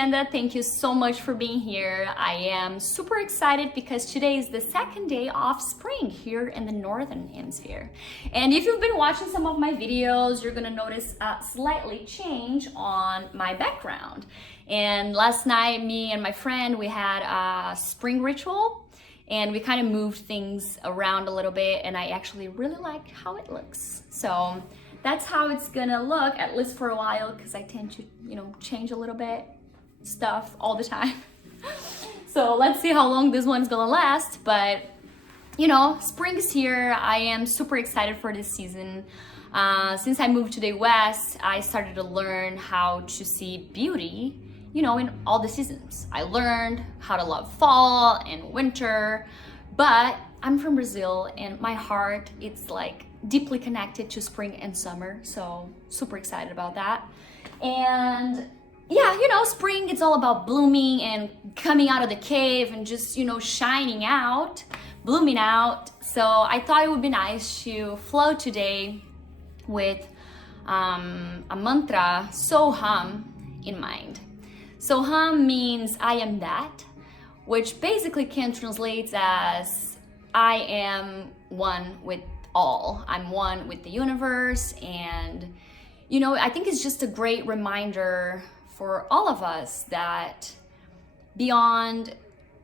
Fernanda. Thank you so much for being here. I am super excited because today is the second day of spring here in the Northern Hemisphere. And if you've been watching some of my videos, you're gonna notice a slightly change on my background. And last night, me and my friend, we had a spring ritual and we kind of moved things around a little bit, and I actually really like how it looks. So that's how it's gonna look, at least for a while, because I tend to, change a little bit stuff all the time. So let's see how long this one's gonna last. But spring is here. I am super excited for this season. Since I moved to the West, I started to learn how to see beauty, in all the seasons. I learned how to love fall and winter, but I'm from Brazil and my heart, it's like deeply connected to spring and summer. So super excited about that. And yeah, spring, it's all about blooming and coming out of the cave and just, shining out, blooming out. So I thought it would be nice to flow today with a mantra, Soham, in mind. Soham means I am that, which basically can translate as I am one with all. I'm one with the universe. And, I think it's just a great reminder for all of us that beyond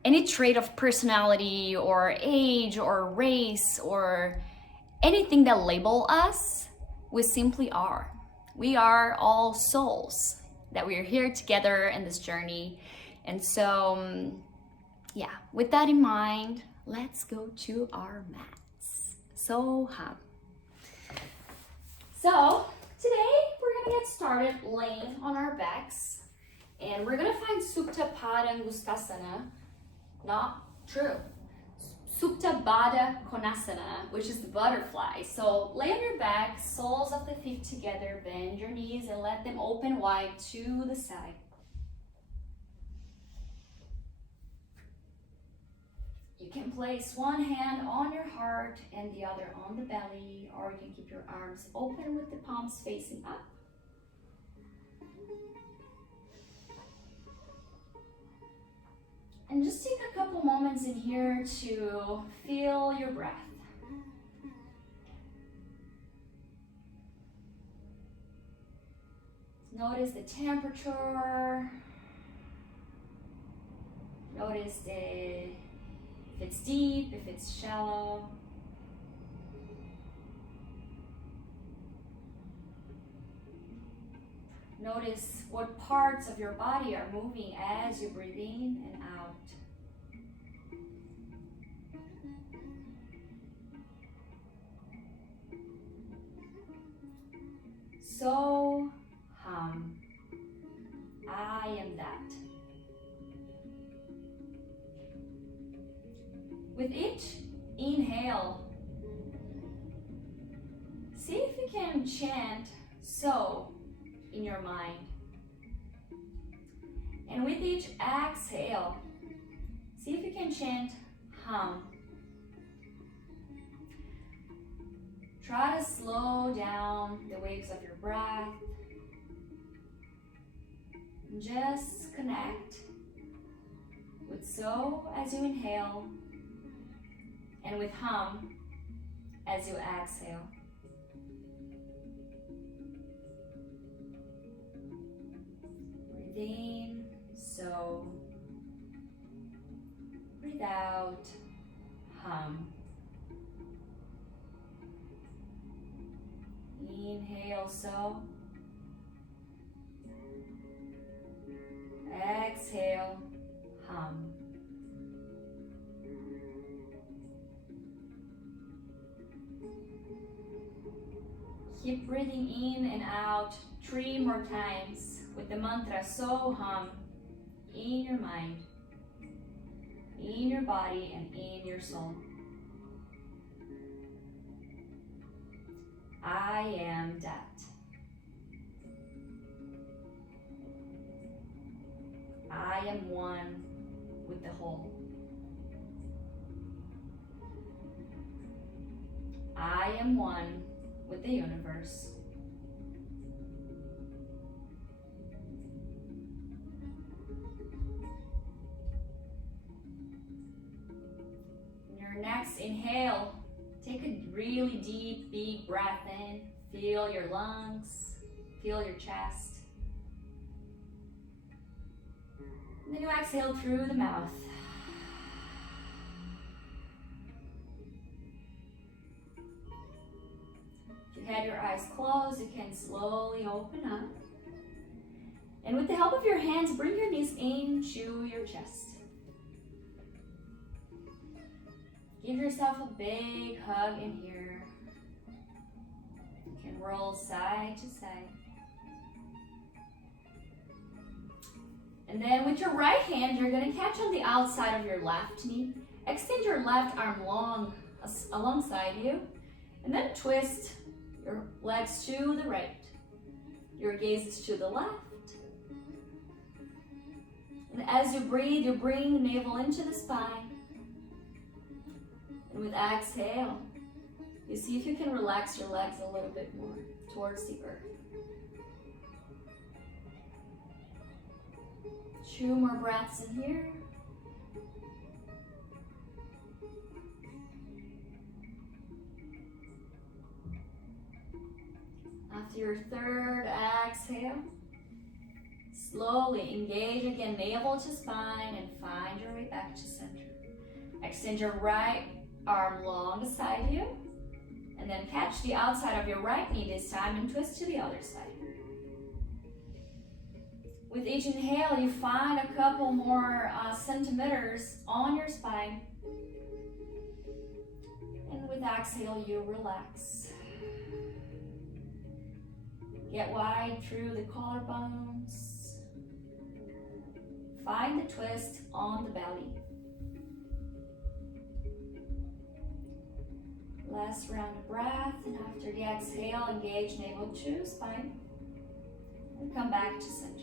any trait of personality or age or race or anything that label us, we simply are. We are all souls, that we are here together in this journey. And so, with that in mind, let's go to our mats. Soham. So today we're gonna get started laying on our backs, and we're gonna find Supta Pada Angustasana. Not true. Supta Baddha Konasana, which is the butterfly. So lay on your back, soles of the feet together, bend your knees and let them open wide to the side. You can place one hand on your heart and the other on the belly, or you can keep your arms open with the palms facing up. And just take a couple moments in here to feel your breath. Notice the temperature. Notice if it's deep, if it's shallow. Notice what parts of your body are moving as you breathe in and out. So hum. I am that. With each inhale, see if you can chant so in your mind. And with each exhale, see if you can chant hum. Try to slow down the waves of your breath. Just connect with so as you inhale and with hum as you exhale. Breathe in, so. Breathe out, hum. Inhale, so. Exhale, hum. Keep breathing in and out 3 more times with the mantra Soham in your mind, in your body, and in your soul. I am that. I am one with the whole. I am one with the universe. relax, inhale. Take a really deep, big breath in. Feel your lungs, feel your chest. And then you exhale through the mouth. If you had your eyes closed, you can slowly open up. And with the help of your hands, bring your knees into your chest. Give yourself a big hug in here. You can roll side to side. And then with your right hand, you're going to catch on the outside of your left knee. Extend your left arm long alongside you. And then twist your legs to the right. Your gaze is to the left. And as you breathe, you bring the navel into the spine. And with exhale, you see if you can relax your legs a little bit more towards the earth. 2 more breaths in here. After your third exhale, slowly engage again, navel to spine, and find your way back to center. Extend your right arm long beside you, and then catch the outside of your right knee this time and twist to the other side. With each inhale, you find a couple more centimeters on your spine. And with exhale, you relax. Get wide through the collarbones. Find the twist on the belly. Last round of breath, and after the exhale, engage navel to spine. And come back to center.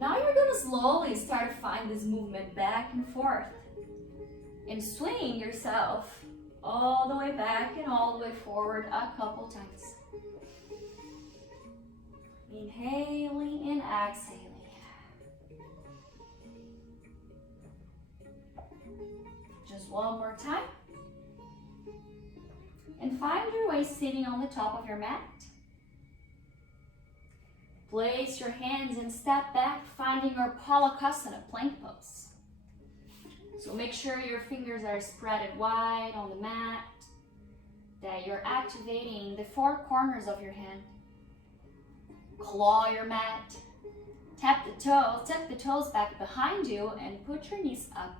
Now you're going to slowly start to find this movement back and forth. And swing yourself all the way back and all the way forward a couple times. Inhaling and exhaling. Just one more time. And find your way sitting on the top of your mat. Place your hands and step back, finding your Palakasana, plank pose. So make sure your fingers are spread wide on the mat, that you're activating the 4 corners of your hand. Claw your mat, tap the toes back behind you, and put your knees up.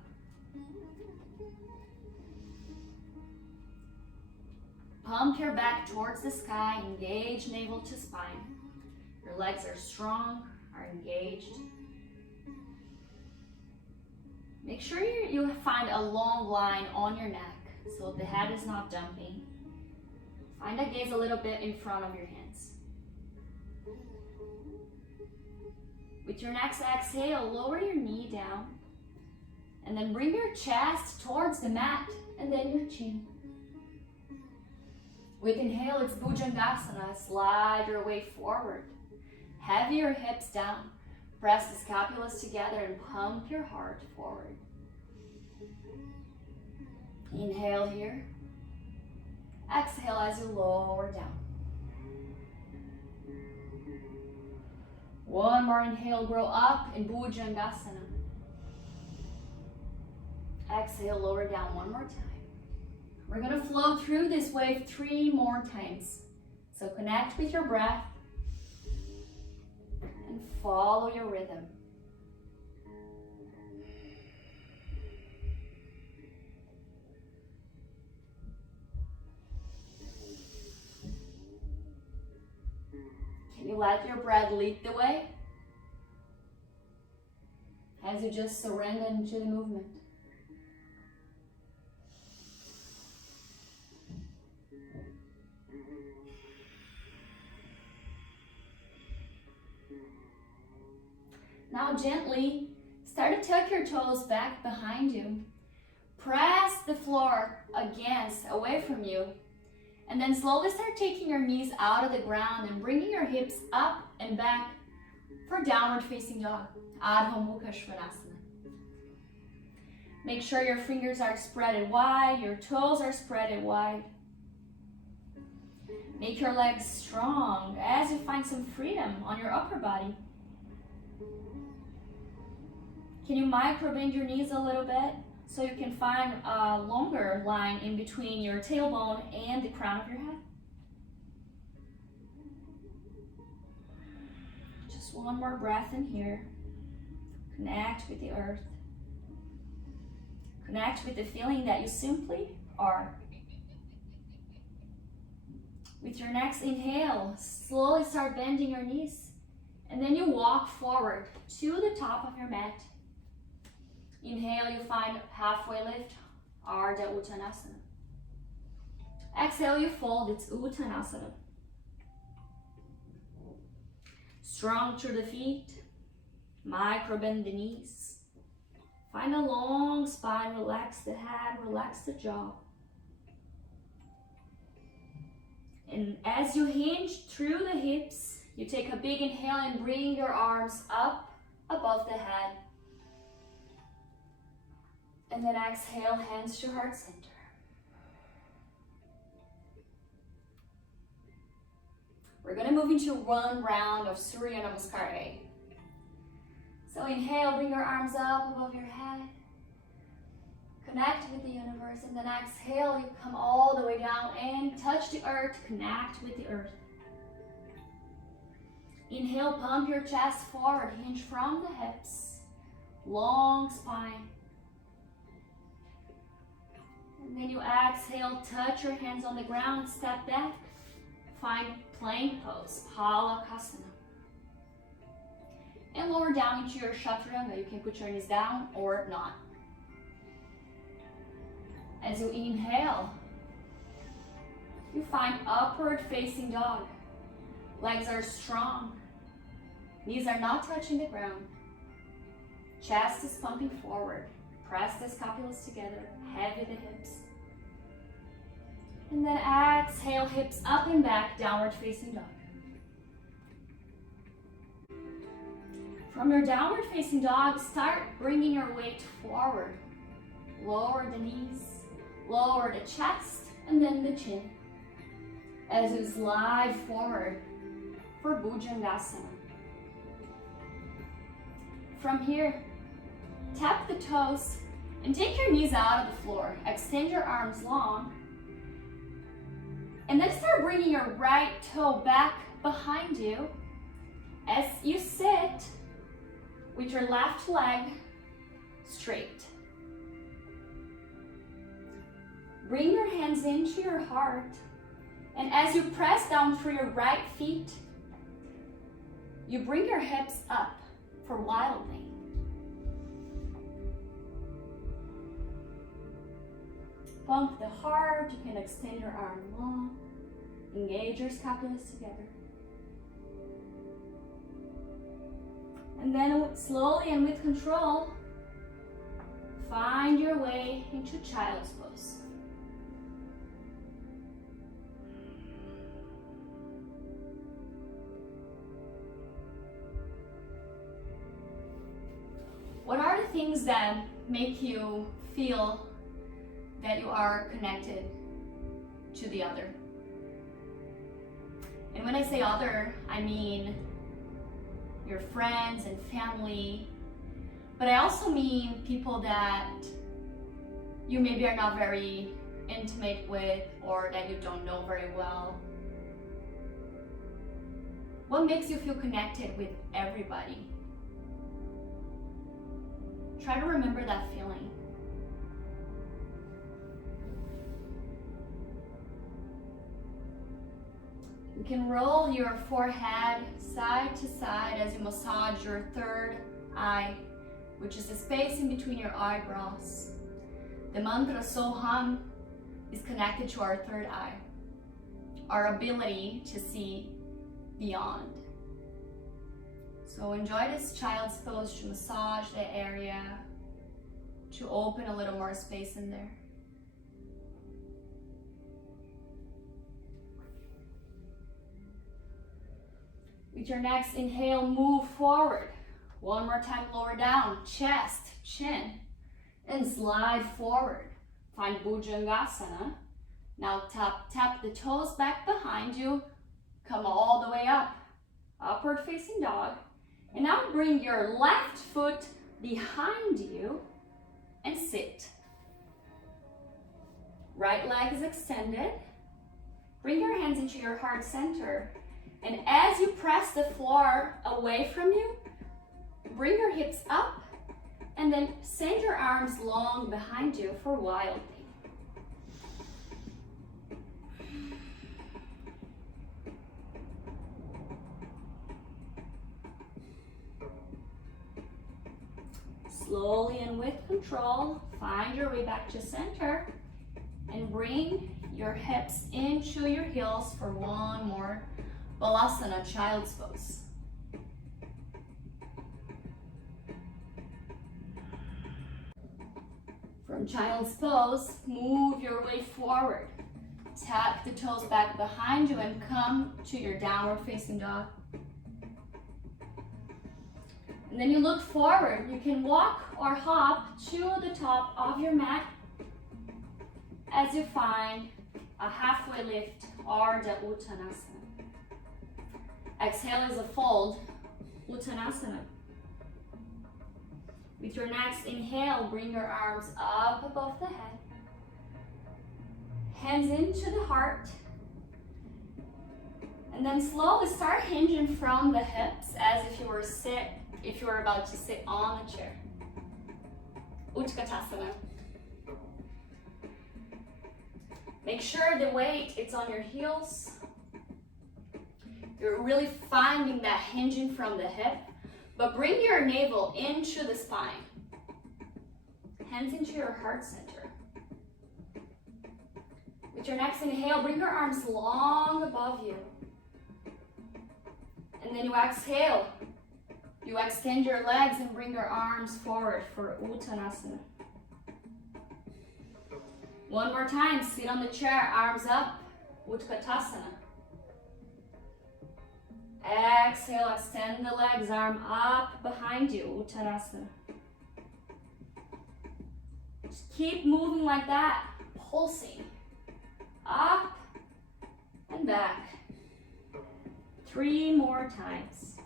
Pump your back towards the sky, engage navel to spine. Your legs are strong, are engaged. Make sure you find a long line on your neck so the head is not dumping. Find a gaze a little bit in front of your hands. With your next exhale, lower your knee down and then bring your chest towards the mat and then your chin. With inhale, it's Bhujangasana. Slide your way forward. Heavy your hips down. Press the scapulas together and pump your heart forward. Inhale here. Exhale as you lower down. One more inhale, grow up in Bhujangasana. Exhale, lower down one more time. We're going to flow through this wave 3 more times. So connect with your breath and follow your rhythm. Can you let your breath lead the way as you just surrender into the movement? Now gently start to tuck your toes back behind you. Press the floor away from you. And then slowly start taking your knees out of the ground and bringing your hips up and back for downward facing dog, Adho Mukha Svanasana. Make sure your fingers are spread wide, your toes are spread wide. Make your legs strong as you find some freedom on your upper body. Can you micro bend your knees a little bit so you can find a longer line in between your tailbone and the crown of your head? Just one more breath in here. Connect with the earth. Connect with the feeling that you simply are. With your next inhale, slowly start bending your knees. And then you walk forward to the top of your mat. Inhale, you find halfway lift, Ardha Uttanasana. Exhale, you fold, it's Uttanasana. Strong through the feet, micro bend the knees. Find a long spine, relax the head, relax the jaw. And as you hinge through the hips, you take a big inhale and bring your arms up above the head. And then exhale, hands to heart center. We're gonna move into one round of Surya Namaskar A. So inhale, bring your arms up above your head. Connect with the universe, and then exhale, you come all the way down and touch the earth, connect with the earth. Inhale, pump your chest forward, hinge from the hips, long spine. And then you exhale, touch your hands on the ground, step back, find plank pose, Palakasana. And lower down into your Chaturanga. You can put your knees down or not. As you inhale, you find upward facing dog. Legs are strong. Knees are not touching the ground. Chest is pumping forward. Press the scapulas together, heavy the hips. And then exhale, hips up and back, downward facing dog. From your downward facing dog, start bringing your weight forward. Lower the knees, lower the chest, and then the chin. As you slide forward for Bhujangasana. From here, tap the toes and take your knees out of the floor. Extend your arms long. And then start bringing your right toe back behind you as you sit with your left leg straight. Bring your hands into your heart, and as you press down through your right feet, you bring your hips up for wildling. Pump the heart, you can extend your arm long, engage your scapulas together. And then slowly and with control, find your way into child's pose. What are the things that make you feel that you are connected to the other? And when I say other, I mean your friends and family, but I also mean people that you maybe are not very intimate with or that you don't know very well. What makes you feel connected with everybody? Try to remember that feeling. You can roll your forehead side to side as you massage your third eye, which is the space in between your eyebrows. The mantra Soham is connected to our third eye, our ability to see beyond. So enjoy this child's pose to massage the area, to open a little more space in there. With your next inhale, move forward. One more time, lower down, chest, chin. and slide forward. Find Bhujangasana. Now tap the toes back behind you. Come all the way up. Upward facing dog. And now bring your left foot behind you and sit. Right leg is extended. Bring your hands into your heart center. And as you press the floor away from you, bring your hips up and then send your arms long behind you for wild thing. Slowly and with control, find your way back to center and bring your hips into your heels for one more Balasana, child's pose. From child's pose, move your way forward. Tap the toes back behind you and come to your downward facing dog. And then you look forward. You can walk or hop to the top of your mat as you find a halfway lift, Ardha Uttanasana. Exhale is a fold, Uttanasana. With your next inhale, bring your arms up above the head. Hands into the heart. And then slowly start hinging from the hips as if you were about to sit on a chair. Utkatasana. Make sure the weight is on your heels. You're really finding that hinging from the hip, but bring your navel into the spine. Hands into your heart center. With your next inhale, bring your arms long above you. And then you exhale. You extend your legs and bring your arms forward for Uttanasana. One more time, sit on the chair, arms up, Utkatasana. Exhale, extend the legs, arm up behind you, Uttanasana. Just keep moving like that, pulsing. Up and back. 3 more times.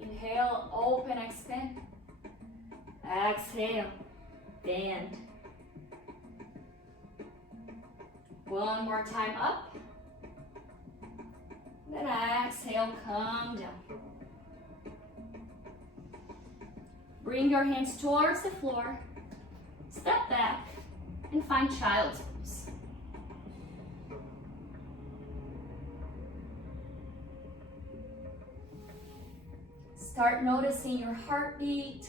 Inhale, open, expand. Exhale, bend. One more time up. Then exhale, come down. Bring your hands towards the floor. Step back and find child's pose. Start noticing your heartbeat.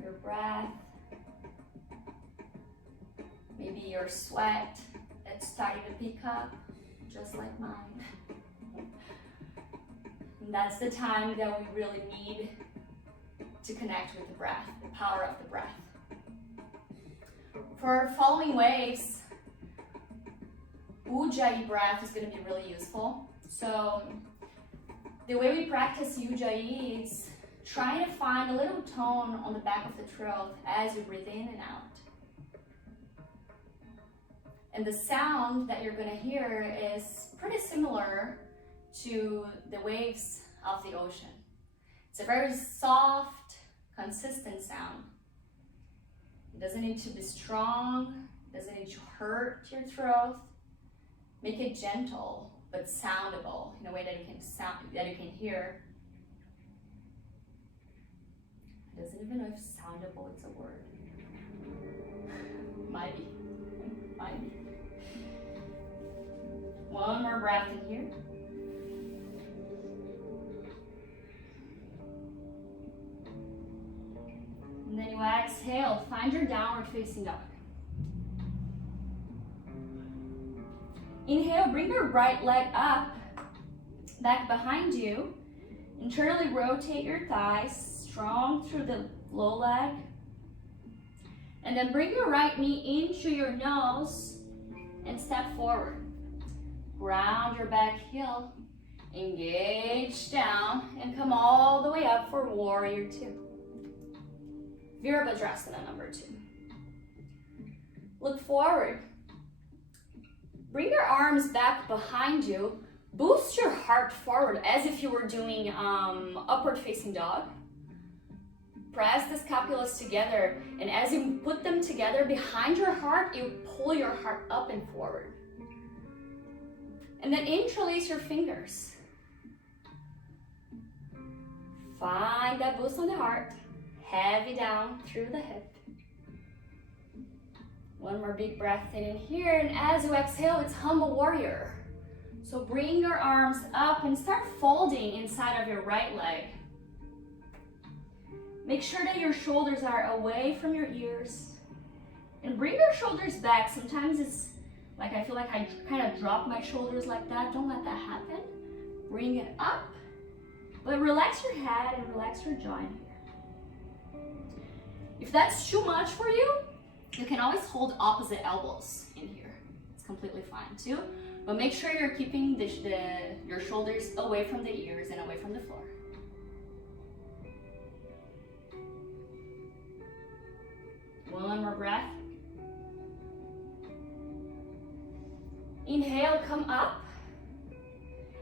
Your breath. Maybe your sweat that's starting to pick up, just like mine. And that's the time that we really need to connect with the breath, the power of the breath. For following waves, Ujjayi breath is going to be really useful. So the way we practice Ujjayi is trying to find a little tone on the back of the throat as you breathe in and out. And the sound that you're going to hear is pretty similar to the waves of the ocean. It's a very soft, consistent sound. It doesn't need to be strong, it doesn't need to hurt your throat. Make it gentle but soundable in a way that you can hear. I don't even know if soundable is a word. Might be. Might be. One more breath in here. And then you exhale, find your downward facing dog. Inhale, bring your right leg up, back behind you. Internally rotate your thighs, strong through the low leg. And then bring your right knee into your nose and step forward. Ground your back heel Engage down and come all the way up for warrior two. Virabhadrasana number 2. Look forward. Bring your arms back behind you. Boost your heart forward as if you were doing upward facing dog. Press the scapulas together, and as you put them together behind your heart, you pull your heart up and forward. And then interlace your fingers. Find that boost on the heart. Heavy down through the hip. One more big breath in here, and as you exhale, it's humble warrior. So bring your arms up and start folding inside of your right leg. Make sure that your shoulders are away from your ears. And bring your shoulders back. Sometimes it's like I feel like I kind of drop my shoulders like that. Don't let that happen. Bring it up. But relax your head and relax your jaw in here. If that's too much for you, you can always hold opposite elbows in here. It's completely fine too. But make sure you're keeping your shoulders away from the ears and away from the floor. One more breath. Inhale, come up.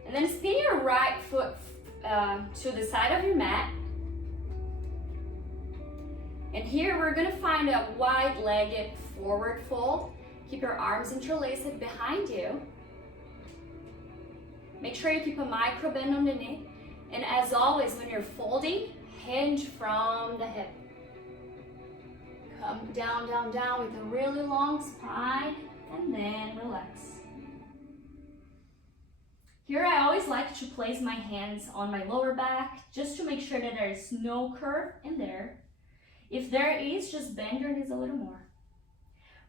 And then spin your right foot to the side of your mat. And here we're gonna find a wide-legged forward fold. Keep your arms interlaced behind you. Make sure you keep a micro bend on the knee. And as always, when you're folding, hinge from the hip. Come down, down, down with a really long spine, and then relax. Here I always like to place my hands on my lower back, just to make sure that there is no curve in there. If there is, just bend your knees a little more.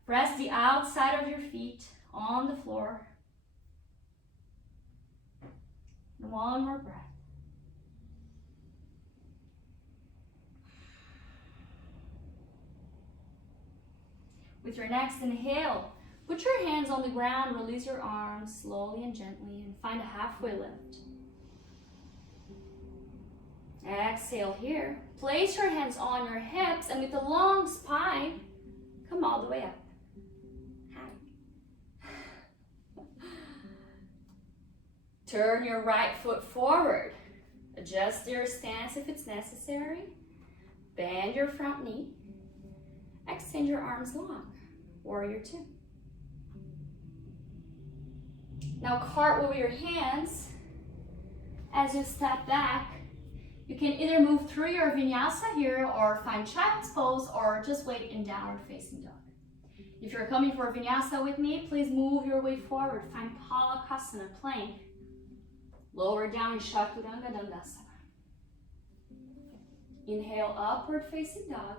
Press the outside of your feet on the floor. And one more breath. With your next inhale, put your hands on the ground, release your arms slowly and gently, and find a halfway lift. Exhale here. Place your hands on your hips, and with a long spine, come all the way up. Turn your right foot forward. Adjust your stance if it's necessary. Bend your front knee. Extend your arms long. Warrior two. Now cartwheel your hands. As you step back, you can either move through your vinyasa here or find child's pose or just wait in downward facing dog. If you're coming for vinyasa with me, please move your way forward. Find palakasana, plank. Lower down in chaturanga dandasana. Inhale, upward facing dog.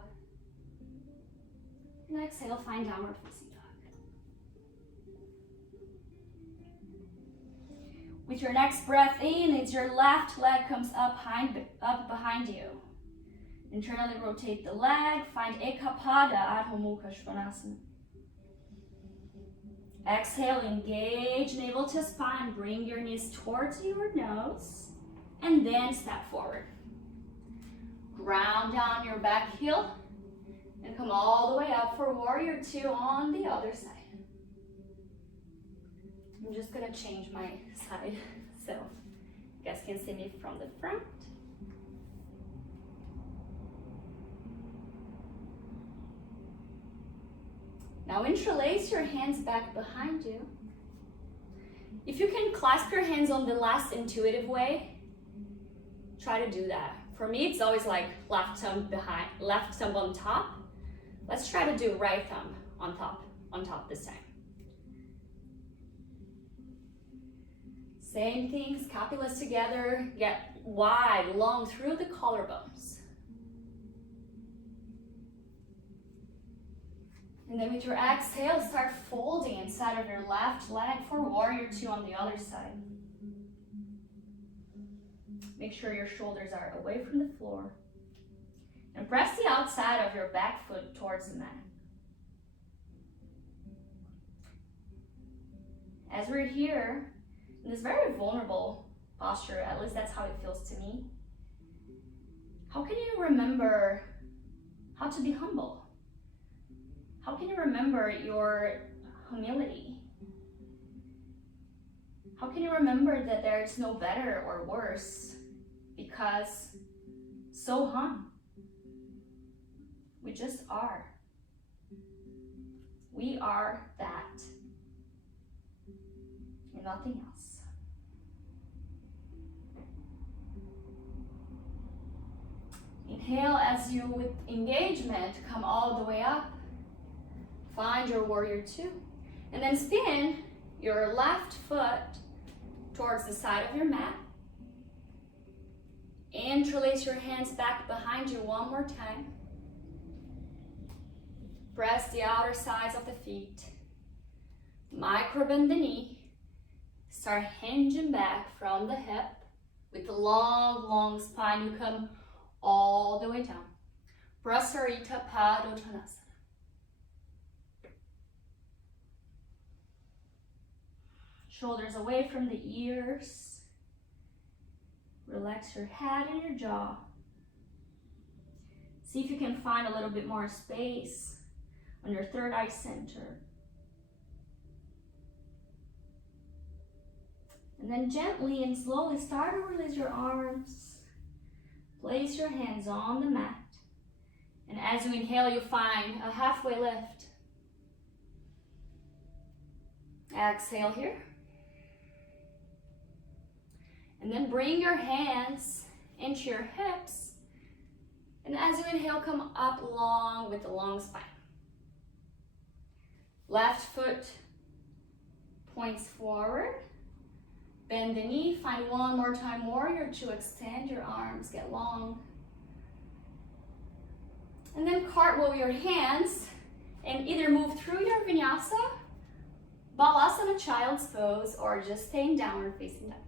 And exhale, find downward facing dog. With your next breath in, it's your left leg comes up behind you. Internally rotate the leg, find Ekapada, Adho Mukha Svanasana. Exhale, engage navel to spine, bring your knees towards your nose, and then step forward. Ground down your back heel, and come all the way up for warrior two on the other side. I'm just gonna change my side so you guys can see me from the front. Now interlace your hands back behind you. If you can clasp your hands on the last intuitive way, try to do that. For me, it's always like left thumb behind, left thumb on top. Let's try to do right thumb on top this time. Same thing, scapulas together, get wide, long through the collarbones. And then with your exhale, start folding inside of your left leg for warrior two on the other side. Make sure your shoulders are away from the floor. And press the outside of your back foot towards the mat. As we're here, in this very vulnerable posture. At least that's how it feels to me. How can you remember how to be humble? How can you remember your humility? How can you remember that there's no better or worse? Because so hum. We just are. We are that. And nothing else. Inhale as you, with engagement, come all the way up. Find your warrior two. And then spin your left foot towards the side of your mat. Interlace your hands back behind you one more time. Press the outer sides of the feet. Micro bend the knee. Start hinging back from the hip. With a long, long spine, you come all the way down. Prasarita Padottanasana. Shoulders away from the ears. Relax your head and your jaw. See if you can find a little bit more space on your third eye center. And then gently and slowly start to release your arms. Place your hands on the mat. And as you inhale, you find a halfway lift. Exhale here. And then bring your hands into your hips. And as you inhale, come up long with the long spine. Left foot points forward. Bend the knee. Find one more time, warrior two. Extend your arms, get long. And then cartwheel your hands and either move through your vinyasa, balasana, child's pose, or just stay in downward facing dog.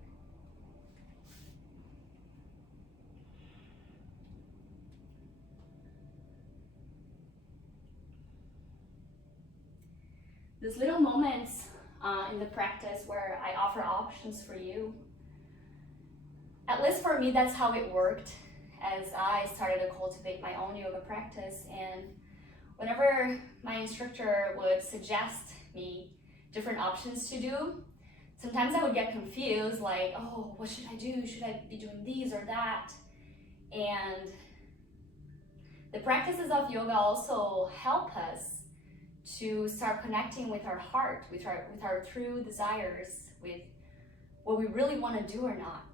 These little moments in the practice where I offer options for you, at least for me, that's how it worked as I started to cultivate my own yoga practice. And whenever my instructor would suggest me different options to do, sometimes I would get confused, like, oh, what should I do? Should I be doing these or that? And the practices of yoga also help us to start connecting with our heart, with our true desires, with what we really want to do or not.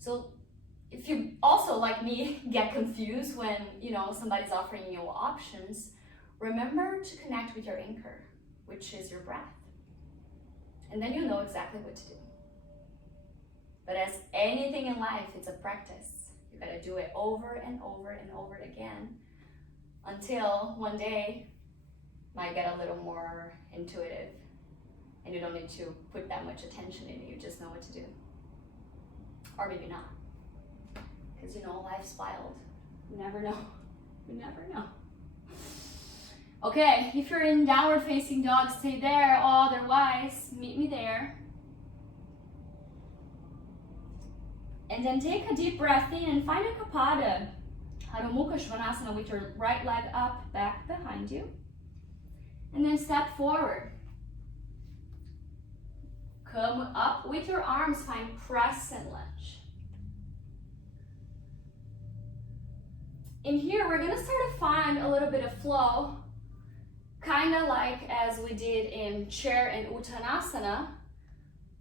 So if you also, like me, get confused when somebody's offering you options, remember to connect with your anchor, which is your breath. And then you'll know exactly what to do. But as anything in life, it's a practice. You gotta do it over and over and over again until one day might get a little more intuitive and you don't need to put that much attention in it, you just know what to do. Or maybe not. Because life's wild. You never know. You never know. Okay, if you're in downward facing dog, stay there. Otherwise, meet me there. And then take a deep breath in and find a Kapada. Adho Mukha Svanasana with your right leg up, back behind you. And then step forward. Come up with your arms, find crescent lunge. In here, we're gonna start to find a little bit of flow, kind of like as we did in chair and Uttanasana,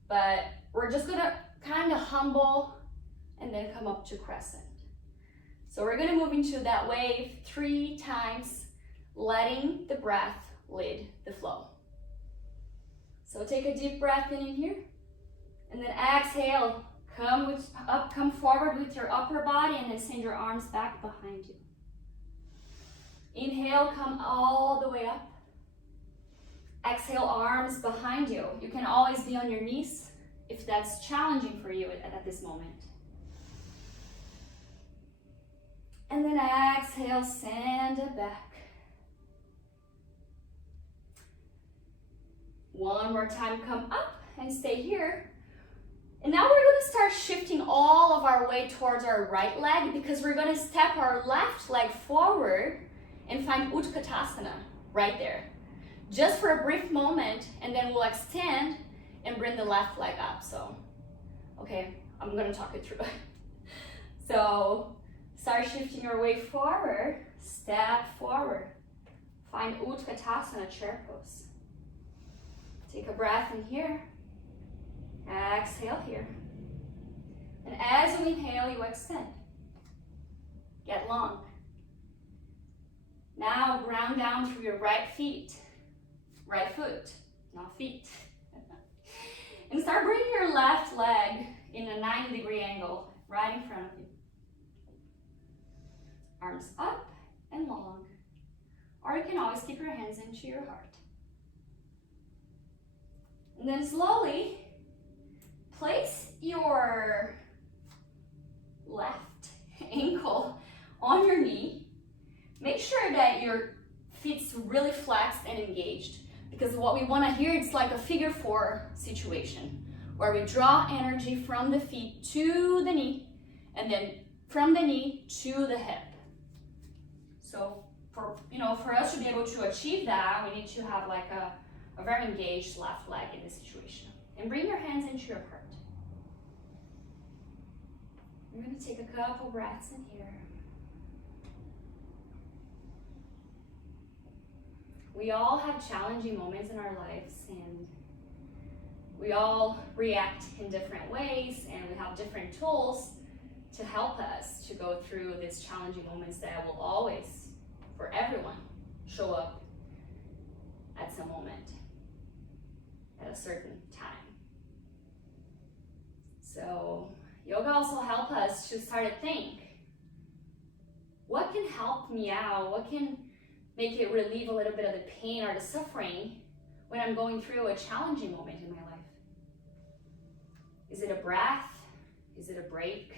but we're just gonna kind of humble and then come up to crescent. So we're gonna move into that wave 3 times, letting the breath lead the flow. So take a deep breath in here, and then exhale. Come forward with your upper body, and then send your arms back behind you. Inhale, come all the way up. Exhale, arms behind you. You can always be on your knees if that's challenging for you at this moment. And then exhale, send it back. One more time, come up and stay here. And now we're gonna start shifting all of our weight towards our right leg because we're gonna step our left leg forward and find Utkatasana right there. Just for a brief moment, and then we'll extend and bring the left leg up. So, okay, I'm gonna talk it through. So, start shifting your weight forward, step forward. Find Utkatasana, chair pose. Take a breath in here. Exhale here. And as you inhale, you extend. Get long. Now ground down through your right foot, not feet. And start bringing your left leg in a 90-degree angle right in front of you. Arms up and long. Or you can always keep your hands into your heart. And then slowly place your left ankle on your knee. Make sure that your feet's really flexed and engaged, because what we want to hear is like a figure 4 situation where we draw energy from the feet to the knee and then from the knee to the hip. So for us to be able to achieve that, we need to have like a very engaged left leg in this situation. And bring your hands into your heart. We're going to take a couple breaths in here. We all have challenging moments in our lives, and we all react in different ways, and we have different tools to help us to go through these challenging moments that will always, for everyone, show up at some moment, at a certain time. So yoga also helps us to start to think, what can help me out? What can make it relieve a little bit of the pain or the suffering when I'm going through a challenging moment in my life? Is it a breath? Is it a break?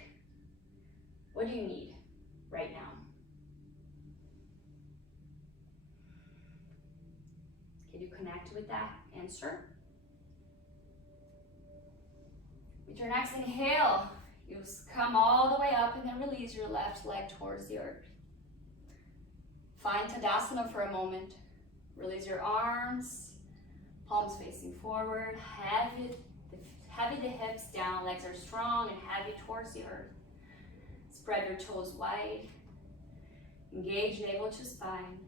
What do you need right now? Can you connect with that answer? With your next inhale, you come all the way up and then release your left leg towards the earth. Find Tadasana for a moment. Release your arms, palms facing forward, heavy the hips down, legs are strong and heavy towards the earth. Spread your toes wide. Engage navel to spine.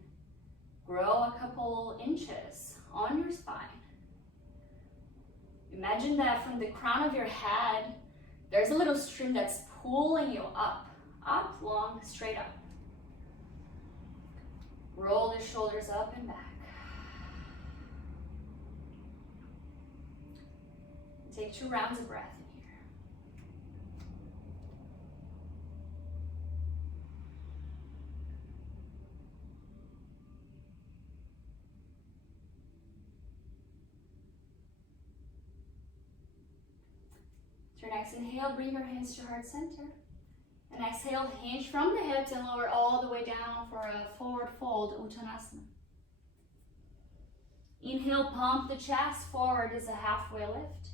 Grow a couple inches on your spine. Imagine that from the crown of your head, there's a little stream that's pulling you up, long, straight up. Roll the shoulders up and back. Take 2 rounds of breath in here. Your next inhale, bring your hands to heart center. And exhale, hinge from the hips and lower all the way down for a forward fold, Uttanasana. Inhale, pump the chest forward as a halfway lift.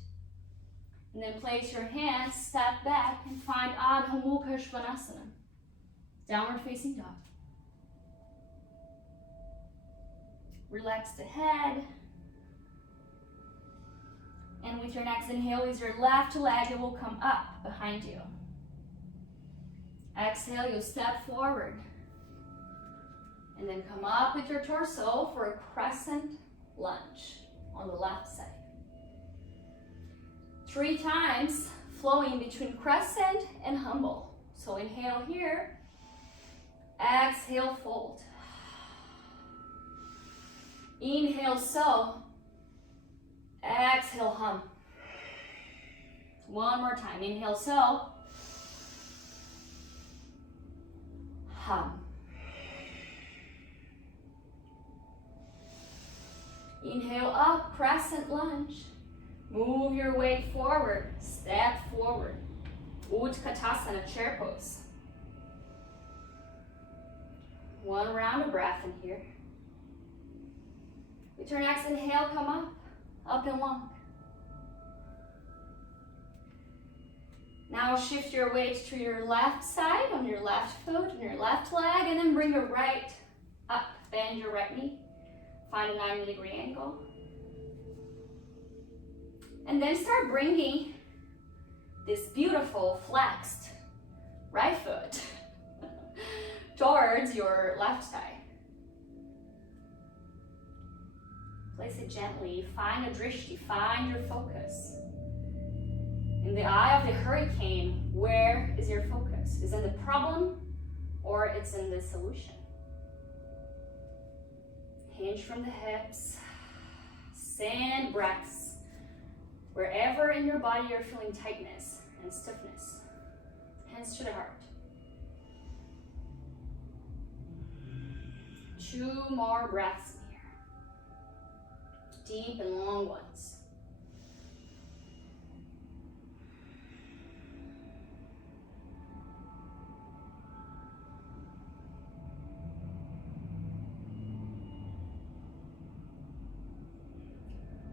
And then place your hands, step back, and find Adho Mukha Svanasana, downward facing dog. Relax the head. And with your next inhale, is your left leg, it will come up behind you. Exhale, you step forward. And then come up with your torso for a crescent lunge on the left side. 3 times, flowing between crescent and humble. So inhale here. Exhale, fold. Inhale, so. Exhale, hum. One more time. Inhale, so. Hum. Inhale up, crescent lunge. Move your weight forward, step forward. Utkatasana, chair pose. 1 round of breath in here. With your next inhale, come up and long. Now shift your weight to your left side, on your left foot, on your left leg, and then bring your right up. Bend your right knee. Find a 90-degree angle. And then start bringing this beautiful flexed right foot towards your left thigh. Place it gently. Find a drishti. Find your focus. In the eye of the hurricane, where is your focus? Is it in the problem or it's in the solution? Hinge from the hips. Send breaths. Wherever in your body you're feeling tightness and stiffness. Hands to the heart. 2 more breaths here. Deep and long ones.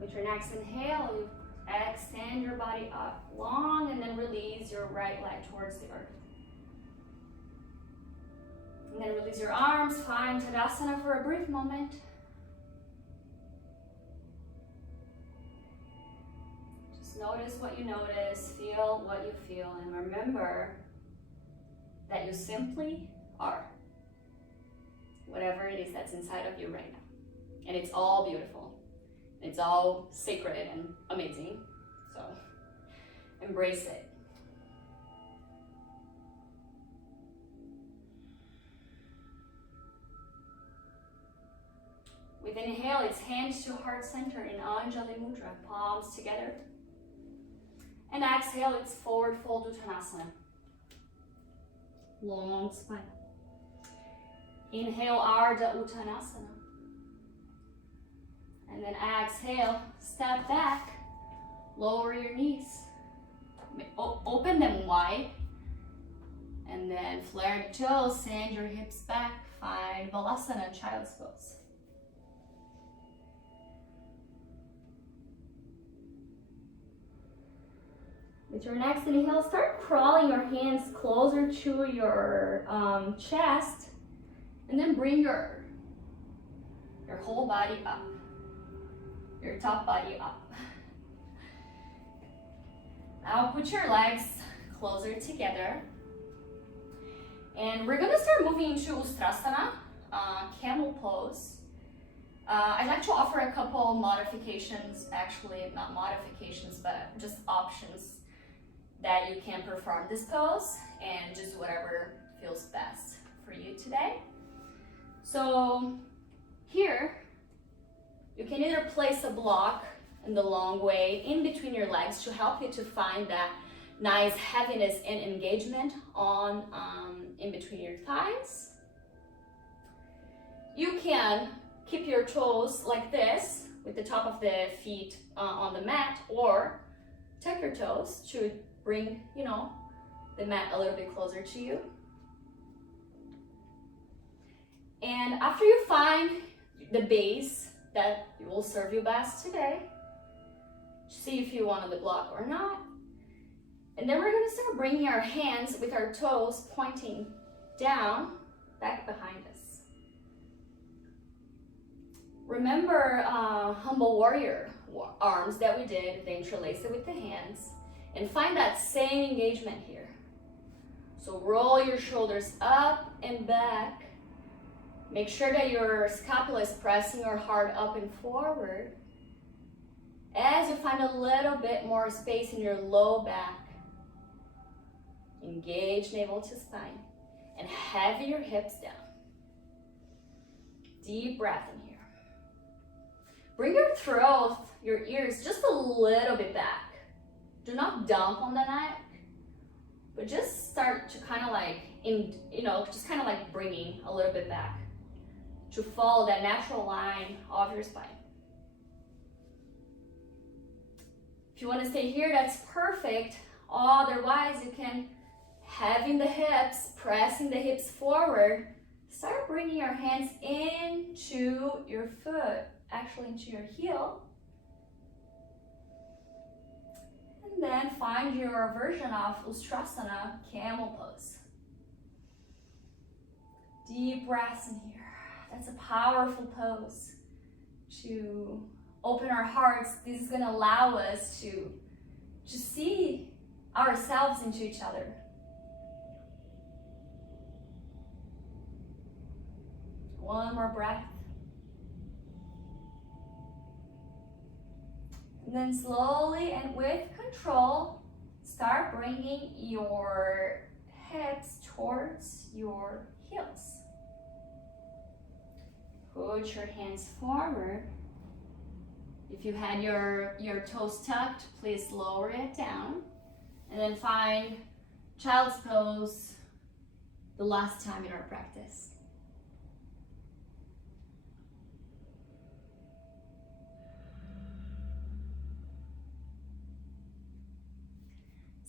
With your next inhale, you extend your body up long and then release your right leg towards the earth. And then release your arms, find Tadasana for a brief moment. Just notice what you notice, feel what you feel, and remember that you simply are whatever it is that's inside of you right now. And it's all beautiful. It's all sacred and amazing. So embrace it. With inhale, it's hands to heart center in Anjali Mudra, palms together. And exhale, it's forward fold Uttanasana. Long spine. Inhale, Ardha Uttanasana. And then exhale, step back, lower your knees. Open them wide. And then flare the toes, send your hips back. Find Balasana, child's pose. With your next inhale, start crawling your hands closer to your chest. And then bring your whole body up. Your top body up. Now put your legs closer together. And we're gonna start moving into Ustrasana, camel pose. I'd like to offer a couple modifications, actually not modifications, but just options that you can perform this pose and just whatever feels best for you today. So here, you can either place a block in the long way in between your legs to help you to find that nice heaviness and engagement on in between your thighs. You can keep your toes like this with the top of the feet on the mat, or tuck your toes to bring, the mat a little bit closer to you. And after you find the base that will serve you best today, see if you wanted the block or not. And then we're gonna start bringing our hands with our toes pointing down, back behind us. Remember humble warrior arms that we did, they interlace it with the hands, and find that same engagement here. So roll your shoulders up and back. Make sure that your scapula is pressing your heart up and forward. As you find a little bit more space in your low back, engage navel to spine and heavy your hips down. Deep breath in here. Bring your throat, your ears just a little bit back. Do not dump on the neck, but just start to kind of like, bringing a little bit back to follow that natural line of your spine. If you want to stay here, that's perfect. Otherwise, you can, having the hips, pressing the hips forward, start bringing your hands into your foot, actually into your heel. And And then find your version of Ustrasana, camel pose. Deep breaths in here. That's a powerful pose to open our hearts. This is going to allow us to just see ourselves into each other. One more breath. And then slowly and with control, start bringing your hips towards your heels. Put your hands forward. If you had your toes tucked, please lower it down. And then find child's pose the last time in our practice.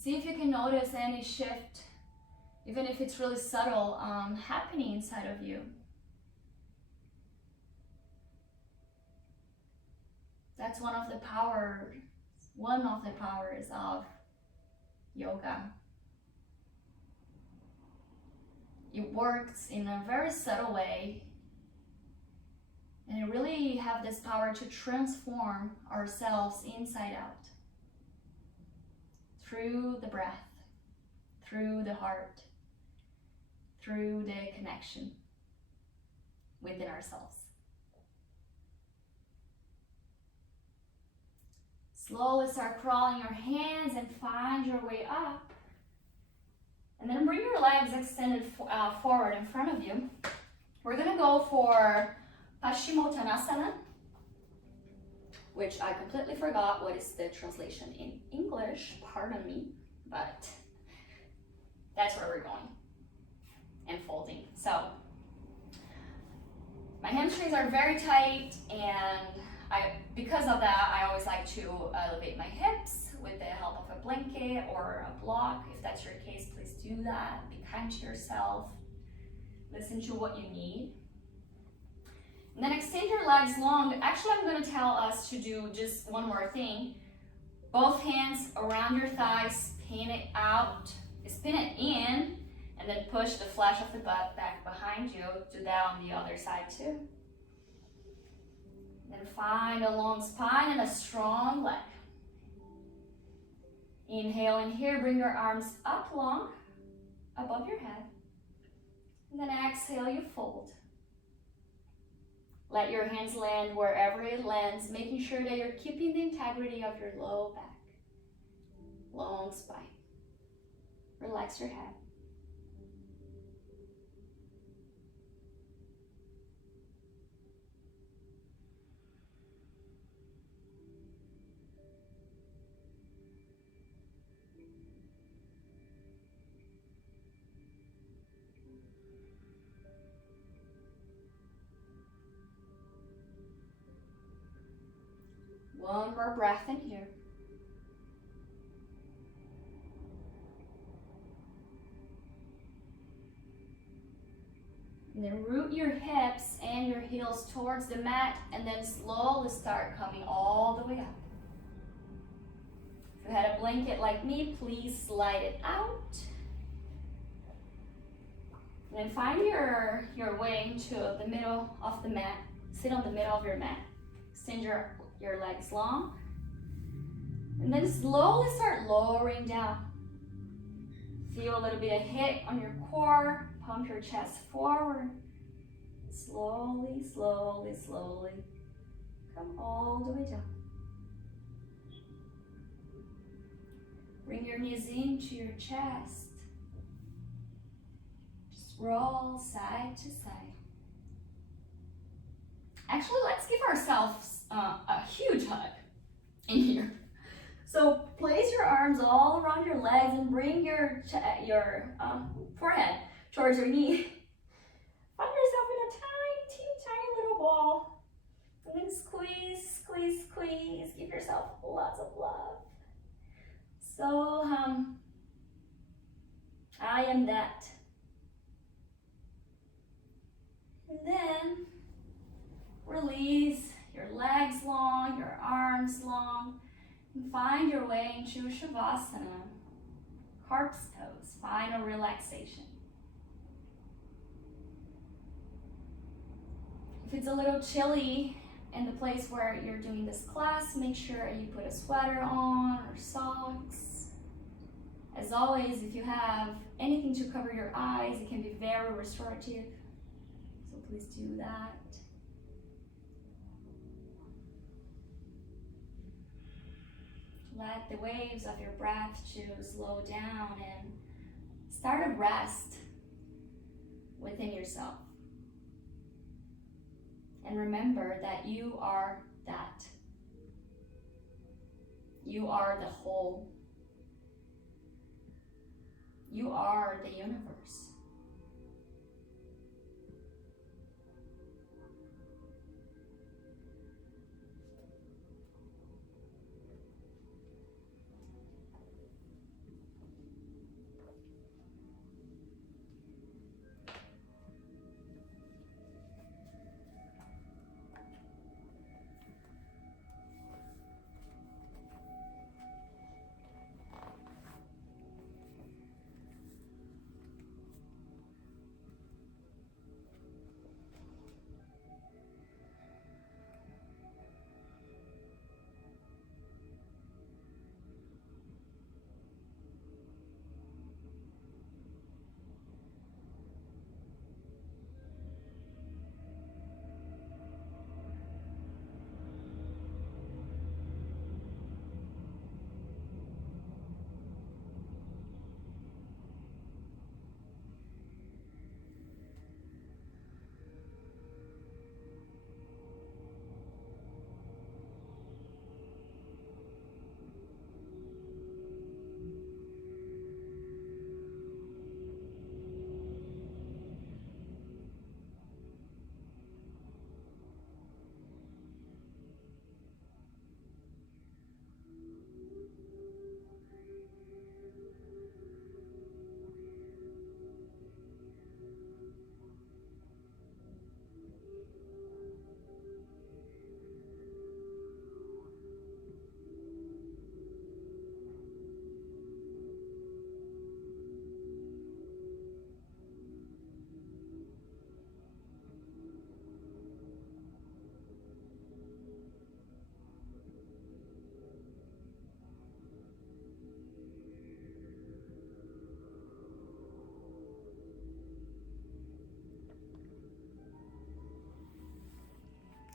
See if you can notice any shift, even if it's really subtle, happening inside of you. That's one of the powers of yoga. It works in a very subtle way, and it really have this power to transform ourselves inside out. Through the breath, through the heart, through the connection within ourselves. Slowly start crawling your hands and find your way up. And then bring your legs extended forward in front of you. We're gonna go for Paschimottanasana, which I completely forgot what is the translation in English, pardon me, but that's where we're going, and folding. So, my hamstrings are very tight, and because of that, I always like to elevate my hips with the help of a blanket or a block. If that's your case, please do that. Be kind to yourself. Listen to what you need. And then extend your legs long. Actually, I'm going to tell us to do just one more thing. Both hands around your thighs, spin it out, spin it in, and then push the flesh of the butt back behind you. Do that on the other side too. Then find a long spine and a strong leg. Inhale in here, bring your arms up long, above your head. And then exhale, you fold. Let your hands land wherever it lands, making sure that you're keeping the integrity of your low back. Long spine. Relax your head. One more breath in here. And then root your hips and your heels towards the mat, and then slowly start coming all the way up. If you had a blanket like me, please slide it out. And then find your way into the middle of the mat. Sit on the middle of your mat. Extend your legs long. And then slowly start lowering down. Feel a little bit of hit on your core. Pump your chest forward. Slowly, slowly, slowly. Come all the way down. Bring your knees into your chest. Just roll side to side. Actually, let's give ourselves a huge hug in here. So place your arms all around your legs and bring your forehead towards your knee. Find yourself in a tiny little ball. And then squeeze, squeeze, squeeze. Give yourself lots of love. So, I am that. And then release your legs long, your arms long. And find your way into Shavasana, corpse pose, final relaxation. If it's a little chilly in the place where you're doing this class, make sure you put a sweater on or socks. As always, if you have anything to cover your eyes, it can be very restorative, so please do that. Let the waves of your breath to slow down and start a rest within yourself. And remember that you are that. You are the whole. You are the universe.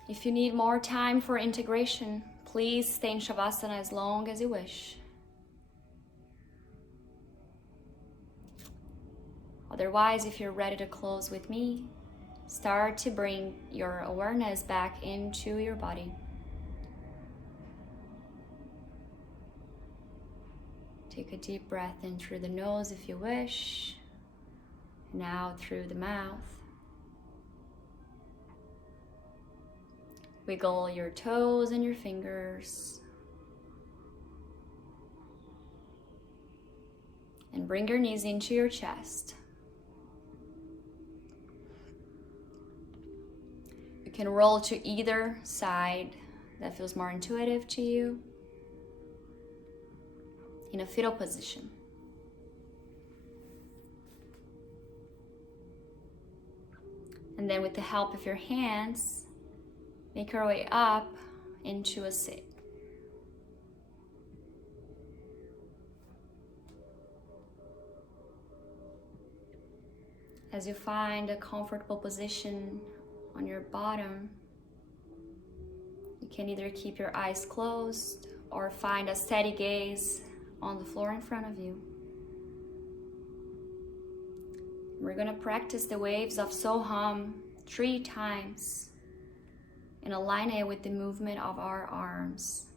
If you need more time for integration, please stay in Shavasana as long as you wish. Otherwise, if you're ready to close with me, start to bring your awareness back into your body. Take a deep breath in through the nose if you wish, and out through the mouth. Wiggle your toes and your fingers. And bring your knees into your chest. You can roll to either side that feels more intuitive to you in a fetal position. And then with the help of your hands, make your way up into a sit. As you find a comfortable position on your bottom, you can either keep your eyes closed or find a steady gaze on the floor in front of you. We're going to practice the waves of Soham 3 times and align it with the movement of our arms.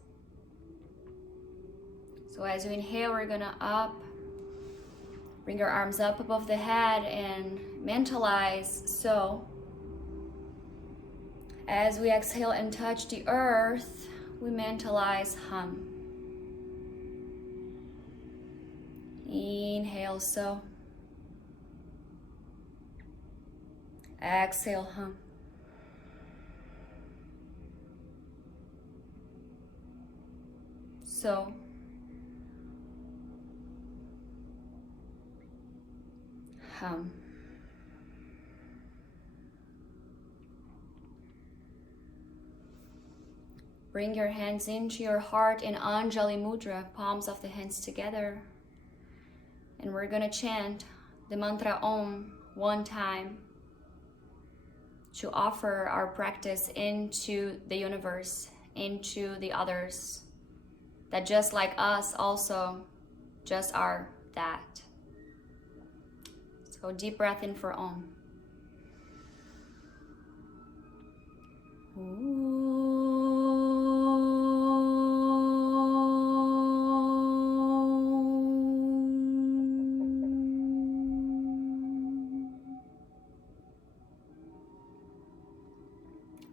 So as you inhale, we're gonna bring your arms up above the head and mentalize so. As we exhale and touch the earth, we mentalize hum. Inhale so. Exhale hum. So bring your hands into your heart in Anjali Mudra, palms of the hands together. And we're gonna chant the mantra Om one time to offer our practice into the universe, into the others that just like us also just are that. So deep breath in for Om.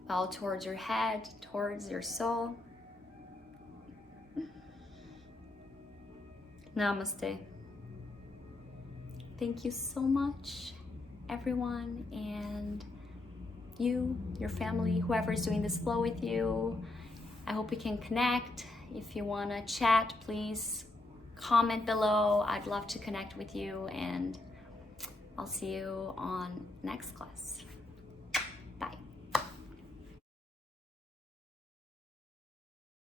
Bow towards your head, towards your soul. Namaste. Thank you so much, everyone, and you, your family, whoever is doing this flow with you. I hope we can connect. If you want to chat, please comment below. I'd love to connect with you, and I'll see you on next class.